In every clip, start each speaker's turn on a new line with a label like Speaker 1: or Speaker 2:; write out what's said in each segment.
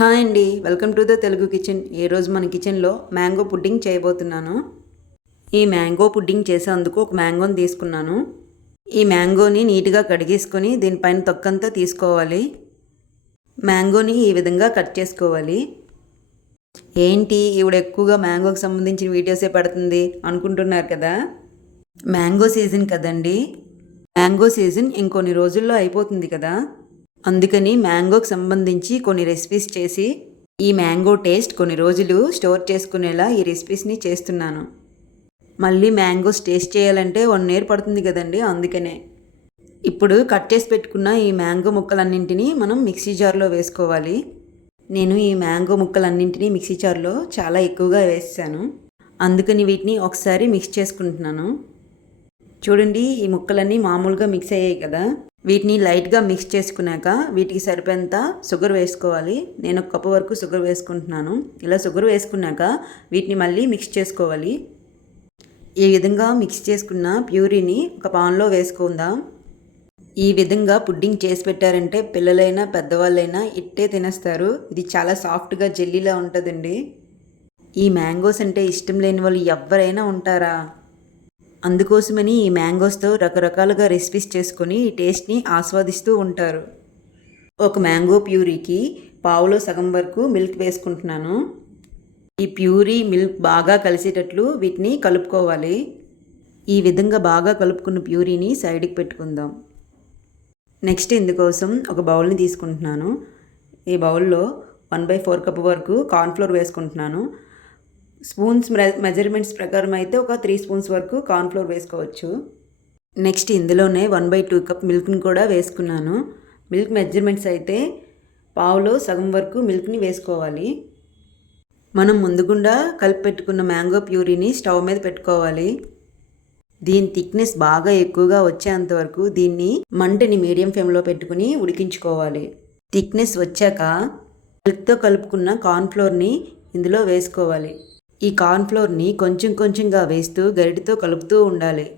Speaker 1: Hi అండి. Welcome to the Telugu kitchen. ఈరోజు మన కిచెన్లో మ్యాంగో పుడ్డింగ్ చేయబోతున్నాను. ఈ మ్యాంగో పుడ్డింగ్ చేసేందుకు ఒక మ్యాంగోని తీసుకున్నాను. ఈ మ్యాంగోని నీట్గా కడిగేసుకొని దీనిపైన తొక్కంతా తీసుకోవాలి. మ్యాంగోని ఈ విధంగా కట్ చేసుకోవాలి. ఏంటి? ఈవిడ ఎక్కువగా మ్యాంగోకి సంబంధించిన వీడియోసే పడుతుంది అనుకుంటున్నారు కదా? మ్యాంగో సీజన్ కదండి. మ్యాంగో సీజన్ ఇంకొన్ని రోజుల్లో అయిపోతుంది కదా? అందుకని మ్యాంగోకి సంబంధించి కొన్ని రెసిపీస్ చేసి ఈ మ్యాంగో టేస్ట్ కొన్ని రోజులు స్టోర్ చేసుకునేలా ఈ రెసిపీస్ని చేస్తున్నాను. మళ్ళీ మ్యాంగోస్ టేస్ట్ చేయాలంటే వన్ ఇయర్ పడుతుంది కదండి అందుకనే. ఇప్పుడు కట్ చేసి పెట్టుకున్న ఈ మ్యాంగో ముక్కలన్నింటినీ మనం మిక్సీ జార్లో వేసుకోవాలి. నేను ఈ మ్యాంగో ముక్కలన్నింటినీ మిక్సీ జార్లో చాలా ఎక్కువగా వేసాను. అందుకని వీటిని ఒకసారి మిక్స్ చేసుకుంటున్నాను. చూడండి ఈ ముక్కలన్నీ మామూలుగా మిక్స్ అయ్యాయి కదా. వీటిని లైట్గా మిక్స్ చేసుకున్నాక వీటికి సరిపోయేంత షుగర్ వేసుకోవాలి. నేను ఒక కప్పు వరకు షుగర్ వేసుకుంటున్నాను. ఇలా షుగర్ వేసుకున్నాక వీటిని మళ్ళీ మిక్స్ చేసుకోవాలి. ఈ విధంగా మిక్స్ చేసుకున్న ప్యూరీని ఒక పాన్లో వేసుకుందాం. ఈ విధంగా పుడ్డింగ్ చేసి పెట్టారంటే పిల్లలైనా పెద్దవాళ్ళైనా ఇట్టే తినేస్తారు. ఇది చాలా సాఫ్ట్గా జెల్లీలా ఉంటుందండి. ఈ మ్యాంగోస్ అంటే ఇష్టం లేని వాళ్ళు ఎవరైనా ఉంటారా? అందుకోసమని ఈ మ్యాంగోస్తో రకరకాలుగా రెసిపీస్ చేసుకొని ఈ టేస్ట్ని ఆస్వాదిస్తూ ఉంటారు. ఒక మ్యాంగో ప్యూరీకి పావులో సగం వరకు మిల్క్ వేసుకుంటున్నాను. ఈ ప్యూరీ మిల్క్ బాగా కలిసేటట్లు వీటిని కలుపుకోవాలి. ఈ విధంగా బాగా కలుపుకున్న ప్యూరీని సైడ్కి పెట్టుకుందాం. నెక్స్ట్ ఇందుకోసం ఒక బౌల్ని తీసుకుంటున్నాను. ఈ బౌల్లో వన్ బై ఫోర్ కప్ వరకు కార్న్ఫ్లోర్ వేసుకుంటున్నాను. స్పూన్స్ మెజర్మెంట్స్ ప్రకారం అయితే ఒక త్రీ స్పూన్స్ వరకు కార్న్ఫ్లోర్ వేసుకోవచ్చు. నెక్స్ట్ ఇందులోనే వన్ బై టూ కప్ మిల్క్ని కూడా వేసుకున్నాను. మిల్క్ మెజర్మెంట్స్ అయితే పావులో సగం వరకు మిల్క్ని వేసుకోవాలి. మనం ముందుగుండా కలిపి పెట్టుకున్న మ్యాంగో ప్యూరీని స్టవ్ మీద పెట్టుకోవాలి. దీని థిక్నెస్ బాగా ఎక్కువగా వచ్చేంత వరకు దీన్ని మంటని మీడియం ఫ్లేమ్లో పెట్టుకుని ఉడికించుకోవాలి. థిక్నెస్ వచ్చాక మిల్క్తో కలుపుకున్న కార్న్ఫ్లోర్ని ఇందులో వేసుకోవాలి. ఈ కార్న్ఫ్లోర్ని కొంచెం కొంచెంగా వేస్తూ గరిటితో కలుపుతూ ఉండాలి.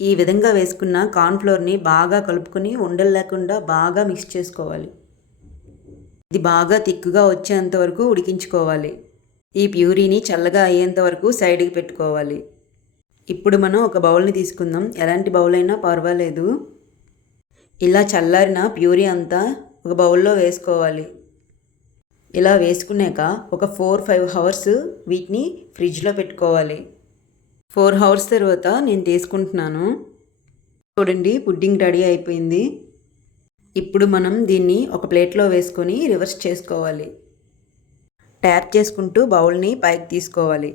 Speaker 1: ఈ విధంగా వేసుకున్న కార్న్ఫ్లోర్ని బాగా కలుపుకొని ఉండలు లేకుండా బాగా మిక్స్ చేసుకోవాలి. ఇది బాగా తిక్కుగా వచ్చేంత వరకు ఉడికించుకోవాలి. ఈ ప్యూరీని చల్లగా అయ్యేంత వరకు సైడ్కి పెట్టుకోవాలి. ఇప్పుడు మనం ఒక బౌల్ని తీసుకుందాం. ఎలాంటి బౌల్ అయినా పర్వాలేదు. ఇలా చల్లారిన ప్యూరీ అంతా ఒక బౌల్లో వేసుకోవాలి. ఇలా వేసుకున్నాక ఒక ఫోర్ ఫైవ్ అవర్స్ వీటిని ఫ్రిడ్జ్లో పెట్టుకోవాలి. ఫోర్ అవర్స్ తర్వాత నేను తీసుకుంటున్నాను. చూడండి పుడ్డింగ్ రెడీ అయిపోయింది. ఇప్పుడు మనం దీన్ని ఒక ప్లేట్లో వేసుకొని రివర్స్ చేసుకోవాలి. ట్యాప్ చేసుకుంటూ బౌల్ని పైకి తీసుకోవాలి.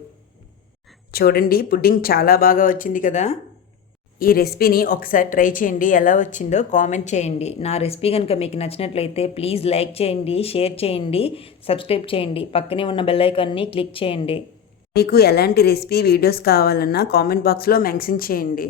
Speaker 1: చూడండి పుడ్డింగ్ చాలా బాగా వచ్చింది కదా. ఈ రెసిపీని ఒకసారి ట్రై చేయండి. ఎలా వచ్చిందో కామెంట్ చేయండి. నా రెసిపీ కనుక మీకు నచ్చినట్లయితే ప్లీజ్ లైక్ చేయండి షేర్ చేయండి సబ్స్క్రైబ్ చేయండి. పక్కనే ఉన్న బెల్ ఐకాన్ని క్లిక్ చేయండి. మీకు ఎలాంటి రెసిపీ వీడియోస్ కావాలన్నా కామెంట్ బాక్స్లో మెన్షన్ చేయండి.